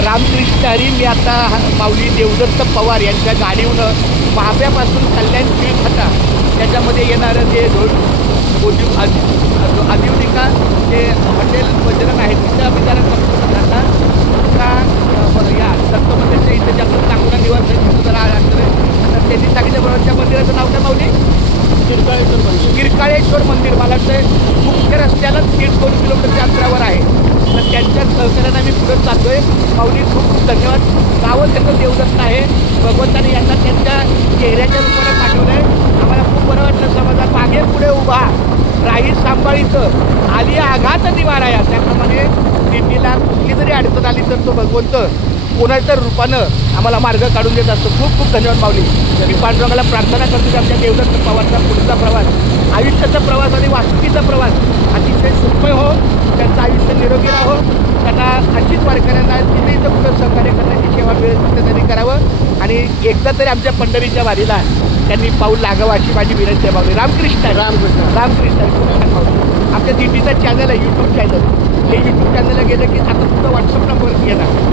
रामकृष्ण हरी. मी आता माऊली देवदत्त पवार यांच्या गाडीहून महाब्यापासून कल्याण ट्रिप होता त्याच्यामध्ये येणारं जे आदिवनिका ते हॉटेल बजरंग आहे तिथं आम्ही जरा आता बरं या दत्त मंदिरच्या इथं जास्त चांगला निवास आहे तिथं जरा तर त्यांनी सांगितल्याबरोबर त्या मंदिराचं नाव काय माऊली? गिरकाळेश्वर मंदिर. गिरकाळेश्वर मंदिर मला वाटतं मुख्य रस्त्याला 1.5-2 किलोमीटरच्या अंतरावर आहे. तर त्यांच्या सहकार्याने आम्ही पुढे चालतोय. माऊली खूप खूप धन्यवाद. गावं त्यांचं देवदत्त आहे. भगवंताने यांना त्यांच्या चेहऱ्याच्या रूपाने पाठवलं आहे. आम्हाला खूप बरं वाटलं. समाजात मागे पुढे उभा राही सांभाळीचं आली आघात निवाराया. त्याप्रमाणे दिंडीला कुठली जरी अडचण आली तर तो भगवंत कोणाच्या रूपानं आम्हाला मार्ग काढून देत असतो. खूप खूप धन्यवाद माऊली. मी पांडुरंगाला प्रार्थना करतो की आमच्या देवदत्त पवारचा पुढचा प्रवास आयुष्याचा प्रवास आणि वाहतुकीचा प्रवास अतिशय सुखमय हो. त्यांचं आयुष्य निरोगी राहो. त्यांना अशीच वारकऱ्यांना तिथे इथं कुठं सहकार्य करण्याची सेवा मिळत त्यांनी करावं आणि एकदा तरी आमच्या पंढरीच्या वारीला त्यांनी पाऊल लागावं अशी माझी विनंती आहे माऊली. रामकृष्ण रामकृष्ण रामकृष्ण. आमच्या दिंडीचा चॅनल आहे यूट्यूब चॅनल. हे यूट्यूब चॅनलला गेलं की आता तुमचा व्हॉट्सअप नंबर येणार.